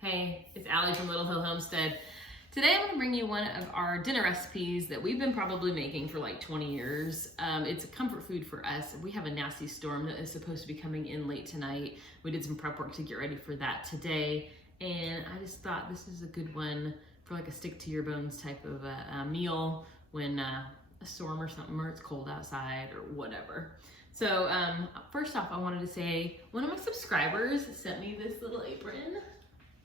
Hey, it's Allie from Little Hill Homestead. Today I'm going to bring you one of our dinner recipes that we've been probably making for like 20 years. It's a comfort food for us. We have a nasty storm that is supposed to be coming in late tonight. We did some prep work to get ready for that today, and I just thought this is a good one for like a stick to your bones type of a meal when a storm or something, or it's cold outside or whatever. So first off, I wanted to say one of my subscribers sent me this little apron.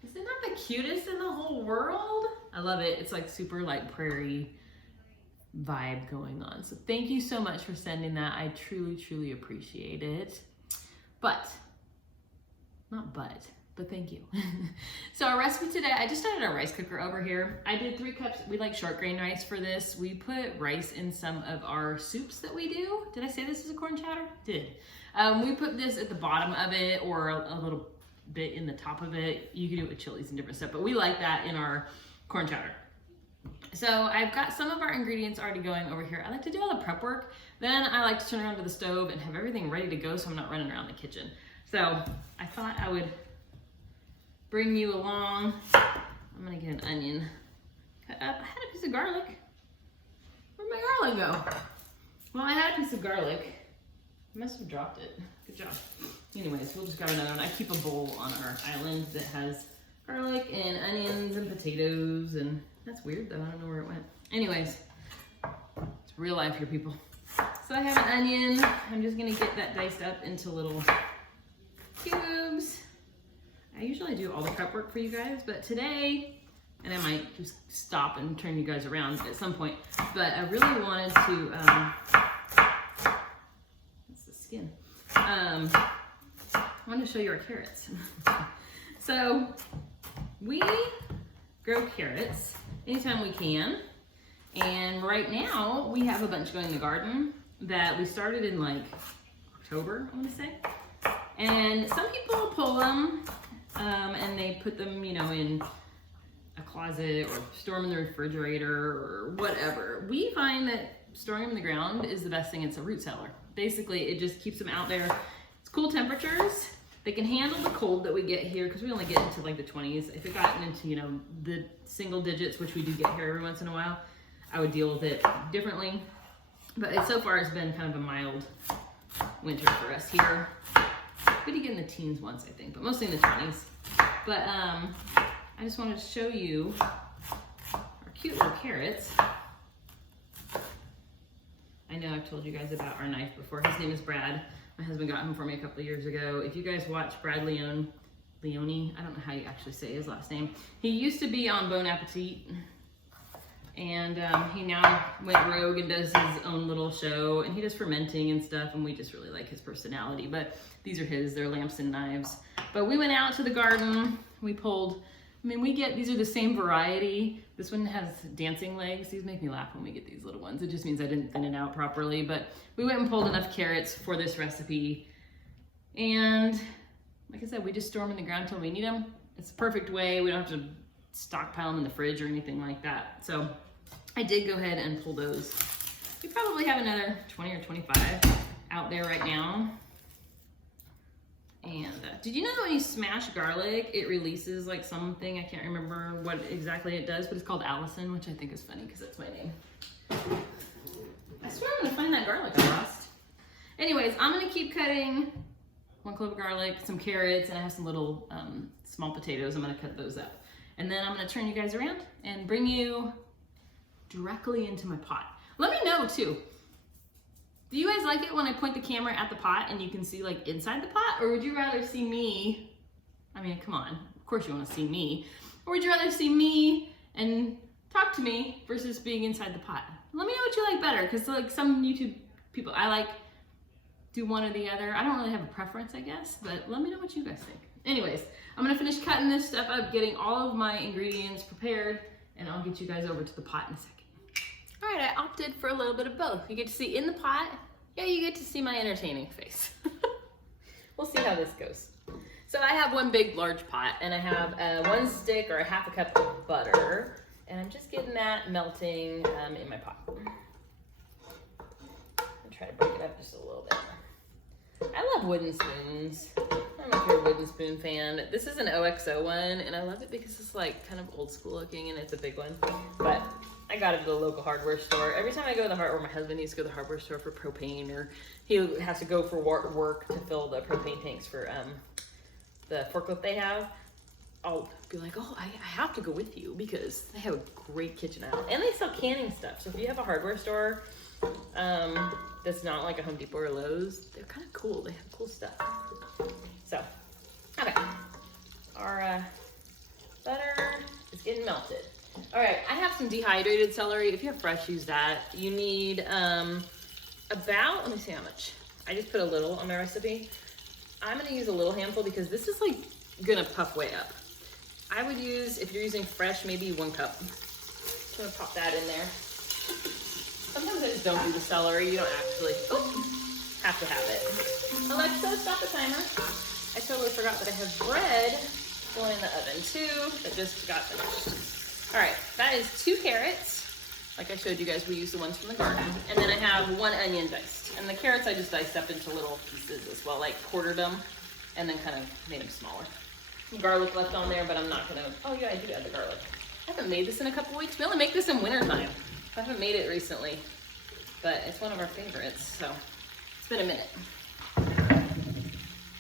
Is it not the cutest in the whole world? I love it. It's like super like prairie vibe going on. So thank you so much for sending that. I truly, truly appreciate it. But thank you. So our recipe today, I just started our rice cooker over here. I did 3 cups. We like short grain rice for this. We put rice in some of our soups that we do. Did I say this is a corn chowder? Did. We put this at the bottom of it or a little bit in the top of it. You can do it with chilies and different stuff, but we like that in our corn chowder. So I've got some of our ingredients already going over here. I like to do all the prep work. Then I like to turn around to the stove and have everything ready to go so I'm not running around the kitchen. So I thought I would bring you along. I'm gonna get an onion cut up. I had a piece of garlic. Where'd my garlic go? Well, I had a piece of garlic. I must have dropped it. Good job. Anyways, we'll just grab another one. I keep a bowl on our island that has garlic and onions and potatoes, and that's weird though. I don't know where it went. Anyways, it's real life here, people. So I have an onion. I'm just gonna get that diced up into little cubes. I usually do all the prep work for you guys, but today, and I might just stop and turn you guys around at some point, but I really wanted to, that's the skin. I wanted to show you our carrots. So we grow carrots anytime we can. And right now we have a bunch going in the garden that we started in like October, I want to say. And some people pull them and they put them, you know, in a closet or store them in the refrigerator or whatever. We find that storing them in the ground is the best thing. It's a root cellar. Basically, it just keeps them out there. It's cool temperatures. They can handle the cold that we get here because we only get into like the 20s. If it got into, you know, the single digits, which we do get here every once in a while, I would deal with it differently. But so far, it's been kind of a mild winter for us here. We did get in the teens once, I think, but mostly in the 20s. But I just wanted to show you our cute little carrots. I know I've told you guys about our knife before. His name is Brad. My husband got him for me a couple of years ago. If you guys watch Brad Leone, I don't know how you actually say his last name. He used to be on Bon Appetit, and he now went rogue and does his own little show, and he does fermenting and stuff, and we just really like his personality. But these are his, they're lamps and knives. But we went out to the garden, we pulled, these are the same variety. This one has dancing legs. These make me laugh when we get these little ones. It just means I didn't thin it out properly, but we went and pulled enough carrots for this recipe. And like I said, we just store them in the ground until we need them. It's the perfect way. We don't have to stockpile them in the fridge or anything like that. So I did go ahead and pull those. We probably have another 20 or 25 out there right now. And did you know that when you smash garlic, it releases like something, I can't remember what exactly it does, but it's called Allison, which I think is funny because that's my name. I swear I'm gonna find that garlic I lost. Anyways, I'm gonna keep cutting 1 clove of garlic, some carrots, and I have some little small potatoes. I'm gonna cut those up. And then I'm gonna turn you guys around and bring you directly into my pot. Let me know too. Do you guys like it when I point the camera at the pot and you can see like inside the pot? Or would you rather see me? I mean, come on, of course you wanna see me. Or would you rather see me and talk to me versus being inside the pot? Let me know what you like better, because like some YouTube people, I like do one or the other. I don't really have a preference, I guess, but let me know what you guys think. Anyways, I'm gonna finish cutting this stuff up, getting all of my ingredients prepared, and I'll get you guys over to the pot in a second. All right, I opted for a little bit of both. You get to see in the pot, yeah, you get to see my entertaining face. We'll see how this goes. So I have 1 big, large pot, and I have 1 stick or a half a cup of butter, and I'm just getting that melting in my pot. I'll try to break it up just a little bit. I love wooden spoons. I I'm a pure wooden spoon fan. This is an OXO one, and I love it because it's like kind of old school looking, and it's a big one. But I got it at the local hardware store. Every time I go to the hardware, my husband needs to go to the hardware store for propane, or he has to go for work to fill the propane tanks for the forklift they have. I'll be like, oh, I have to go with you because they have a great kitchen out, and they sell canning stuff. So if you have a hardware store that's not like a Home Depot or Lowe's, they're kind of cool. They have cool stuff. So, okay, our butter is getting melted. All right, I have some dehydrated celery. If you have fresh, use that. You need about, let me see how much. I just put a little on my recipe. I'm gonna use a little handful because this is like gonna puff way up. I would use, if you're using fresh, maybe 1 cup. Just gonna pop that in there. Sometimes I just don't do the celery. You don't actually have to have it. Alexa, stop the timer. I totally forgot that I have bread going in the oven too that just got finished. All right, that is 2 carrots. Like I showed you guys, we use the ones from the garden. And then I have 1 onion diced. And the carrots I just diced up into little pieces as well, like quartered them and then kind of made them smaller. Some garlic left on there, but I'm not gonna, oh yeah, I do add the garlic. I haven't made this in a couple weeks. We only make this in wintertime. I haven't made it recently, but it's one of our favorites, so it's been a minute.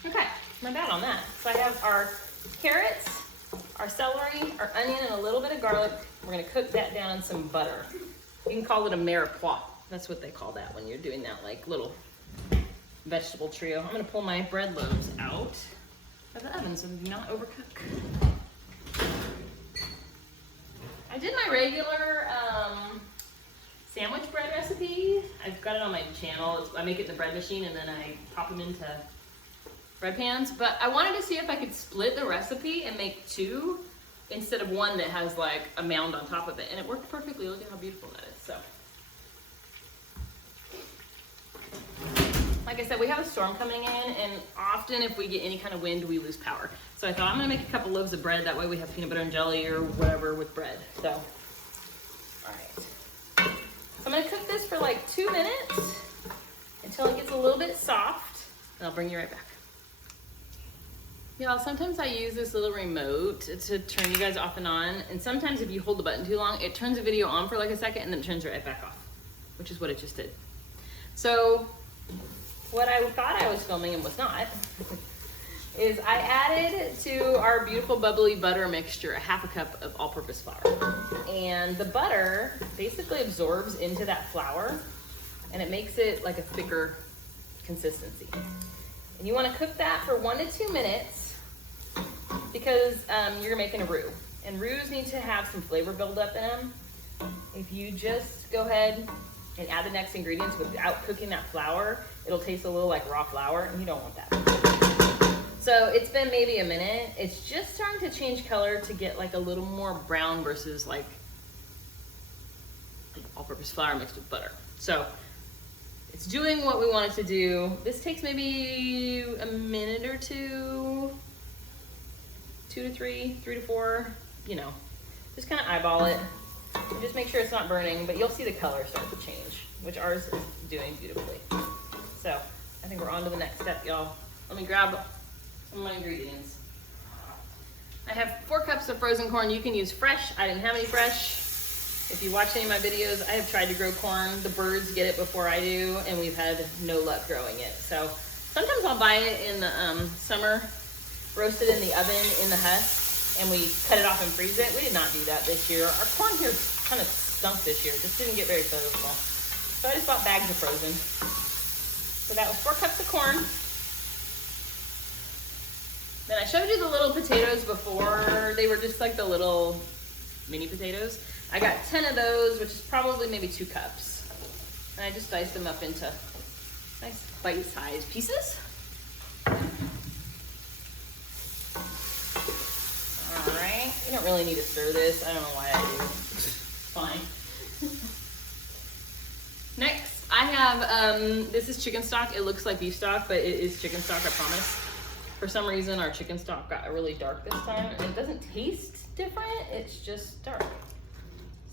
Okay, not bad on that. So I have our carrots, our celery, our onion, and a little bit of garlic. We're gonna cook that down in some butter. You can call it a mirepoix. That's what they call that when you're doing that like little vegetable trio. I'm gonna pull my bread loaves out of the oven so they do not overcook. I did my regular sandwich bread recipe. I've got it on my channel. I make it in the bread machine and then I pop them into bread pans. But I wanted to see if I could split the recipe and make 2 instead of 1 that has like a mound on top of it. And it worked perfectly. Look at how beautiful that is. So, like I said, we have a storm coming in, and often if we get any kind of wind, we lose power. So I thought I'm gonna make a couple loaves of bread. That way we have peanut butter and jelly or whatever with bread. So, all right. So I'm gonna cook this for like 2 minutes until it gets a little bit soft, and I'll bring you right back. Y'all, sometimes I use this little remote to turn you guys off and on, and sometimes if you hold the button too long, it turns the video on for like a second and then it turns right back off, which is what it just did. So what I thought I was filming and was not is I added to our beautiful bubbly butter mixture a 1/2 cup of all-purpose flour. And the butter basically absorbs into that flour and it makes it like a thicker consistency. And you want to cook that for 1 to 2 minutes because you're making a roux. And roux need to have some flavor buildup in them. If you just go ahead and add the next ingredients without cooking that flour, it'll taste a little like raw flour, and you don't want that. So it's been maybe a minute. It's just starting to change color to get like a little more brown versus like all-purpose flour mixed with butter. So it's doing what we want it to do. This takes maybe a minute or 2, 2 to 3, 3 to 4, you know, just kind of eyeball it. And just make sure it's not burning, but you'll see the color start to change, which ours is doing beautifully. So I think we're on to the next step, y'all. Let me grab some of my ingredients. I have 4 cups of frozen corn. You can use fresh. I didn't have any fresh. If you watch any of my videos, I have tried to grow corn. The birds get it before I do, and we've had no luck growing it. So sometimes I'll buy it in the summer, roast it in the oven in the husk, and we cut it off and freeze it. We did not do that this year. Our corn here kind of stunk this year. Just didn't get very flavorful. So I just bought bags of frozen. So that was 4 cups of corn. Then I showed you the little potatoes before. They were just like the little mini potatoes. I got 10 of those, which is probably maybe 2 cups. And I just diced them up into nice bite-sized pieces. All right, you don't really need to stir this. I don't know why I do. It's fine. Next, I have, this is chicken stock. It looks like beef stock, but it is chicken stock, I promise. For some reason, our chicken stock got really dark this time. And it doesn't taste different, it's just dark.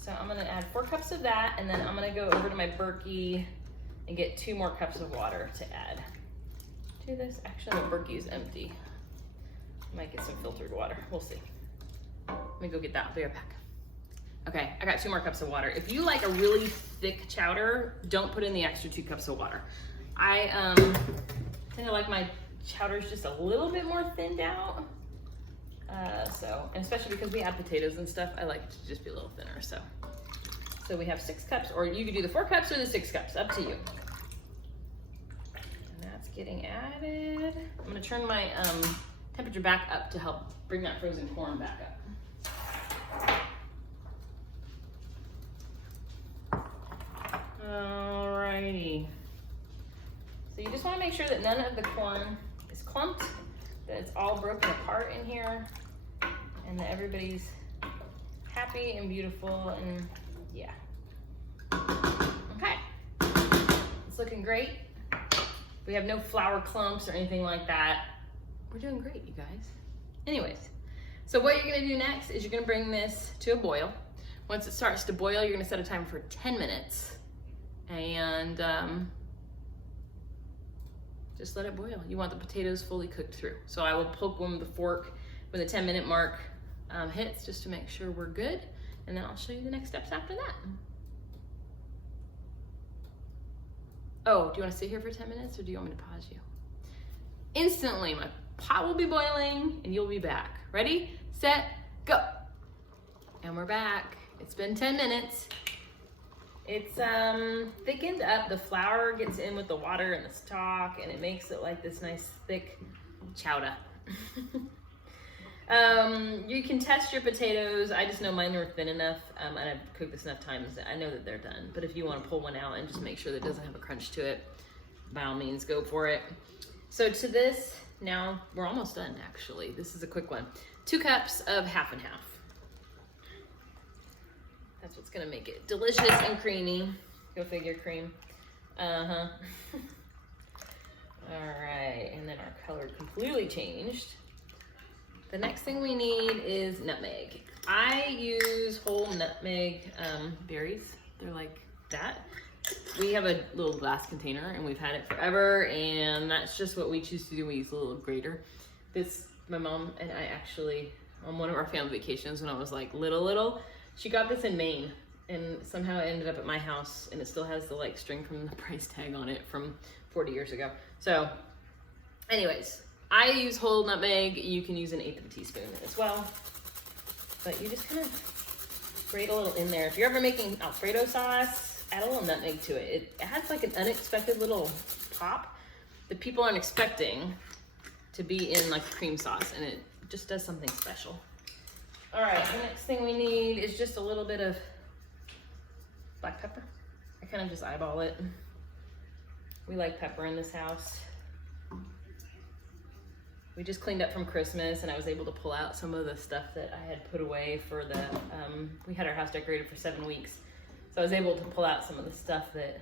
So I'm gonna add 4 cups of that, and then I'm gonna go over to my Berkey and get 2 more cups of water to add to this. Actually, the Berkey is empty. Might get some filtered water, we'll see. Let me go get that, I'll be right back. Okay, I got 2 more cups of water. If you like a really thick chowder, don't put in the extra 2 cups of water. I tend to like my chowders just a little bit more thinned out. And especially because we add potatoes and stuff, I like it to just be a little thinner. So we have 6 cups, or you could do the 4 cups or the 6 cups, up to you. And that's getting added. I'm gonna turn my temperature back up to help bring that frozen corn back up. Alrighty. So you just want to make sure that none of the corn is clumped, that it's all broken apart in here, and that everybody's happy and beautiful, and yeah. Okay. It's looking great. We have no flour clumps or anything like that. We're doing great, you guys. Anyways, so what you're gonna do next is you're gonna bring this to a boil. Once it starts to boil, you're gonna set a timer for 10 minutes. And just let it boil. You want the potatoes fully cooked through. So I will poke them with the fork when the 10-minute mark hits, just to make sure we're good. And then I'll show you the next steps after that. Oh, do you want to sit here for 10 minutes, or do you want me to pause you? Instantly, my pot will be boiling and you'll be back. Ready, set, go. And we're back. It's been 10 minutes. It's thickened up. The flour gets in with the water and the stock, and it makes it like this nice thick chowder. You can test your potatoes. I just know mine are thin enough, and I've cooked this enough times that I know that they're done. But if you want to pull one out and just make sure that it doesn't have a crunch to it, by all means, go for it. So to this, now we're almost done actually. This is a quick one. 2 cups of half and half. That's what's gonna make it delicious and creamy. Go figure, cream. All right, and then our color completely changed. The next thing we need is nutmeg. I use whole nutmeg berries. They're like that. We have a little glass container and we've had it forever, and that's just what we choose to do. We use a little grater. This, my mom and I actually, on one of our family vacations when I was like little, she got this in Maine, and somehow it ended up at my house, and it still has the like string from the price tag on it from 40 years ago. So anyways, I use whole nutmeg. You can use 1/8 of a teaspoon as well, but you just kind of grate a little in there. If you're ever making Alfredo sauce, add a little nutmeg to it. It adds like an unexpected little pop that people aren't expecting to be in like cream sauce, and it just does something special. All right, the next thing we need is just a little bit of black pepper. I kind of just eyeball it. We like pepper in this house. We just cleaned up from Christmas, and I was able to pull out some of the stuff that I had put away for the, we had our house decorated for 7 weeks. So I was able to pull out some of the stuff that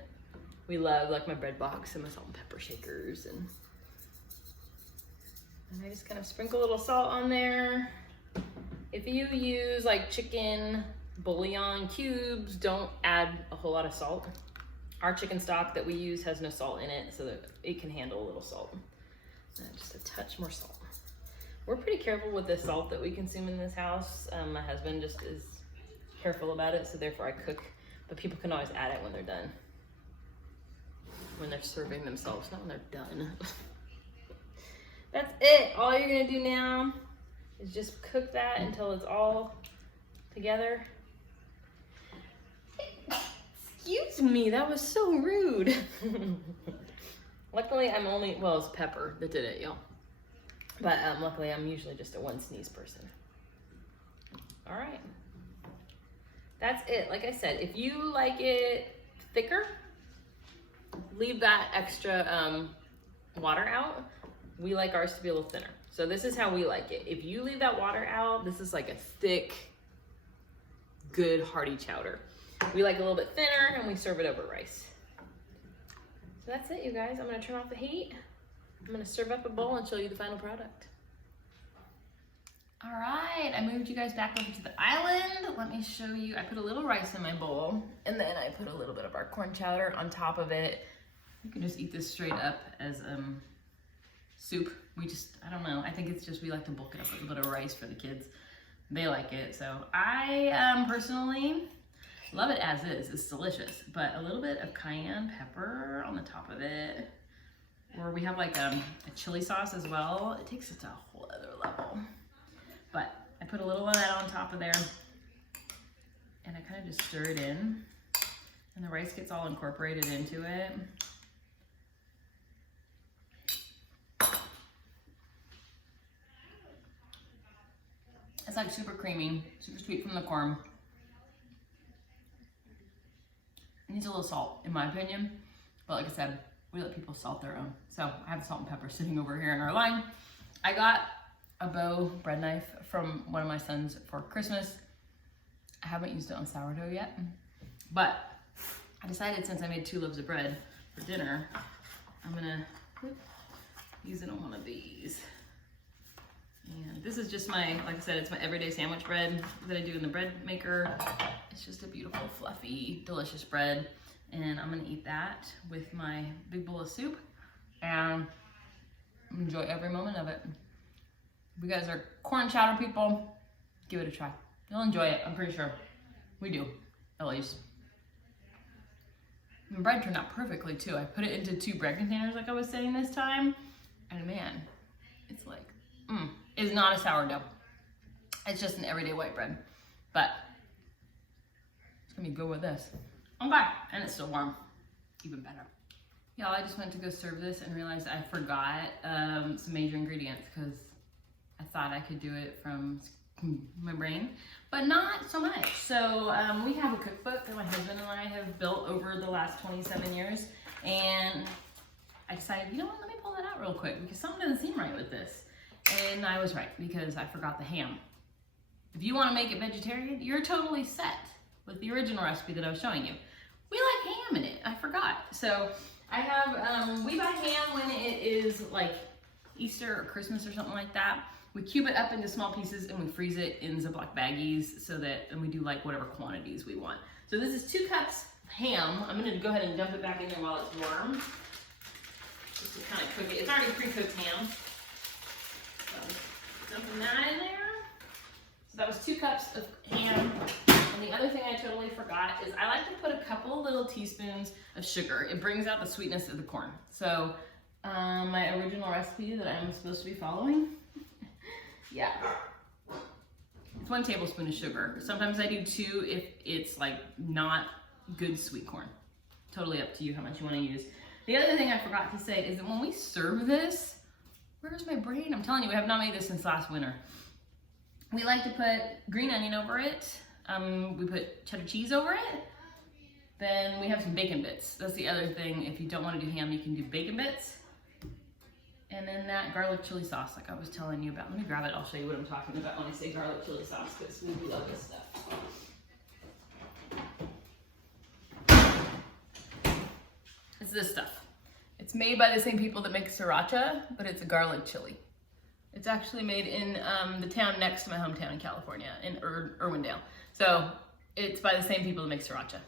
we love, like my bread box and my salt and pepper shakers. And I just kind of sprinkle a little salt on there. If you use like chicken bouillon cubes, don't add a whole lot of salt. Our chicken stock that we use has no salt in it, so that it can handle a little salt. Just a touch more salt. We're pretty careful with the salt that we consume in this house. My husband just is careful about it, so therefore I cook, but people can always add it when they're done. When they're serving themselves, not when they're done. That's it. All you're gonna do now is just cook that until it's all together. Excuse me, that was so rude. Luckily, I'm only, well, it's pepper that did it, y'all. But luckily, I'm usually just a 1 sneeze person. All right. That's it. Like I said, if you like it thicker, leave that extra water out. We like ours to be a little thinner. So this is how we like it. If you leave that water out, this is like a thick, good, hearty chowder. We like it a little bit thinner, and we serve it over rice. So that's it, you guys. I'm gonna turn off the heat. I'm gonna serve up a bowl and show you the final product. All right, I moved you guys back over to the island. Let me show you. I put a little rice in my bowl, and then I put a little bit of our corn chowder on top of it. You can just eat this straight up as soup. I don't know. I think it's just we like to bulk it up with a bit of rice for the kids. They like it. So I personally love it as is. It's delicious. But a little bit of cayenne pepper on the top of it. Or we have like a chili sauce as well. It takes it to a whole other level. But I put a little of that on top of there. And I kind of just stir it in. And the rice gets all incorporated into it. It's like super creamy, super sweet from the corn. It needs a little salt, in my opinion. But like I said, we let people salt their own. So I have salt and pepper sitting over here in our line. I got a bow bread knife from one of my sons for Christmas. I haven't used it on sourdough yet. But I decided since I made 2 loaves of bread for dinner, I'm gonna use it on one of these. And this is just my, like I said, it's my everyday sandwich bread that I do in the bread maker. It's just a beautiful, fluffy, delicious bread. And I'm gonna eat that with my big bowl of soup and enjoy every moment of it. If you guys are corn chowder people, give it a try. You'll enjoy it, I'm pretty sure. We do, at least. The bread turned out perfectly too. I put it into 2 bread containers like I was saying this time. And man, it's like, it's not a sourdough. It's just an everyday white bread. But it's gonna be good with this. Okay, and it's still warm, even better. Y'all, I just went to go serve this and realized I forgot some major ingredients because I thought I could do it from my brain, but not so much. So we have a cookbook that my husband and I have built over the last 27 years, and I decided, you know what, let me pull that out real quick because something doesn't seem right with this. And I was right because I forgot the ham. If you want to make it vegetarian, you're totally set with the original recipe that I was showing you. We like ham in it, I forgot. So I have, we buy ham when it is like Easter or Christmas or something like that. We cube it up into small pieces and we freeze it in Ziploc baggies so that, and we do like whatever quantities we want. So this is 2 cups of ham. I'm gonna go ahead and dump it back in there while it's warm. Just to kind of cook it. It's already pre-cooked ham. So dumping that in there. So that was 2 cups of ham. And the other thing I totally forgot is I like to put a couple little teaspoons of sugar. It brings out the sweetness of the corn. So my original recipe that I'm supposed to be following, yeah, it's 1 tablespoon of sugar. Sometimes I do 2 if it's like not good sweet corn. Totally up to you how much you want to use. The other thing I forgot to say is that when we serve this, where's my brain? I'm telling you, we have not made this since last winter. We like to put green onion over it. We put cheddar cheese over it. Then we have some bacon bits. That's the other thing. If you don't want to do ham, you can do bacon bits. And then that garlic chili sauce like I was telling you about. Let me grab it. I'll show you what I'm talking about when I say garlic chili sauce because we love this stuff. It's this stuff. It's made by the same people that make sriracha, but it's a garlic chili. It's actually made in the town next to my hometown in California, in Irwindale. So it's by the same people that make sriracha.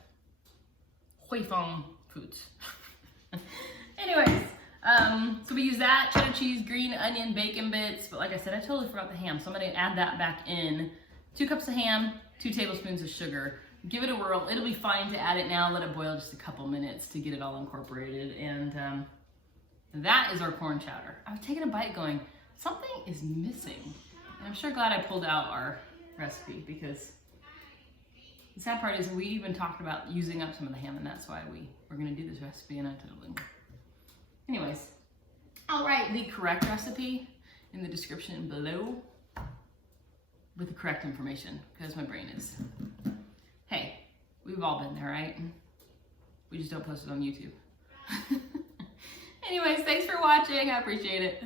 Hui Fong Foods. Anyways, so we use that, cheddar cheese, green onion, bacon bits, but like I said, I totally forgot the ham, so I'm gonna add that back in. 2 cups of ham, 2 tablespoons of sugar. Give it a whirl. It'll be fine to add it now, let it boil just a couple minutes to get it all incorporated, and that is our corn chowder. I was taking a bite going, something is missing. And I'm sure glad I pulled out our recipe because the sad part is we even talked about using up some of the ham and that's why we're gonna do this recipe and I totally. Anyways, I'll write the correct recipe in the description below with the correct information because my brain is, hey, we've all been there, right? We just don't post it on YouTube. Anyways, thanks for watching. I appreciate it.